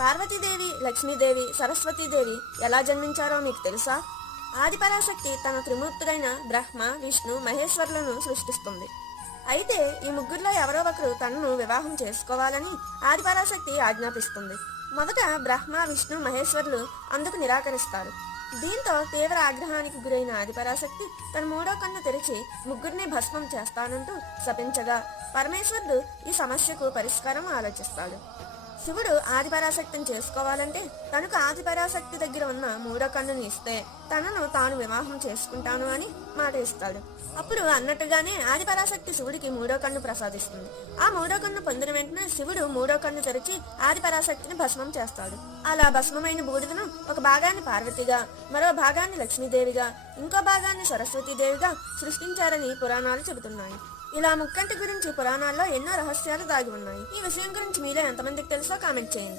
పార్వతీదేవి లక్ష్మీదేవి సరస్వతీదేవి ఎలా జన్మించారో మీకు తెలుసా? ఆదిపరాశక్తి తన త్రిమూర్తులైన బ్రహ్మ విష్ణు మహేశ్వరులను సృష్టిస్తుంది. అయితే ఈ ముగ్గురులో ఎవరో ఒకరు తనను వివాహం చేసుకోవాలని ఆదిపరాశక్తి ఆజ్ఞాపిస్తుంది. మొదట బ్రహ్మ విష్ణు మహేశ్వరులు అందుకు నిరాకరిస్తారు. దీంతో తీవ్ర ఆగ్రహానికి గురైన ఆదిపరాశక్తి తన మూడో కన్ను తెరిచి ముగ్గురిని భస్మం చేస్తానంటూ శపించగా పరమేశ్వరుడు ఈ సమస్యకు పరిష్కారం ఆలోచిస్తాడు. శివుడు ఆదిపరాశక్తిని చేసుకోవాలంటే తనకు ఆదిపరాశక్తి దగ్గర ఉన్న మూడో కన్నుని ఇస్తే తనను తాను వివాహం చేసుకుంటాను అని మాట ఇస్తాడు. అప్పుడు అన్నట్టుగానే ఆదిపరాశక్తి శివుడికి మూడో కన్ను ప్రసాదిస్తుంది. ఆ మూడో కన్ను పొందిన వెంటనే శివుడు మూడో కన్ను తెరిచి ఆదిపరాశక్తిని భస్మం చేస్తాడు. అలా భస్మమైన బూడిదను ఒక భాగాన్ని పార్వతిగా మరో భాగాన్ని లక్ష్మీదేవిగా ఇంకో భాగాన్ని సరస్వతీదేవిగా సృష్టించారని పురాణాలు చెబుతున్నాయి. ఇలా ముక్కంటి గురించి పురాణాల్లో ఎన్నో రహస్యాలు దాగి ఉన్నాయి. ఈ విషయం గురించి మీలో ఎంతమందికి తెలుసో కామెంట్ చేయండి.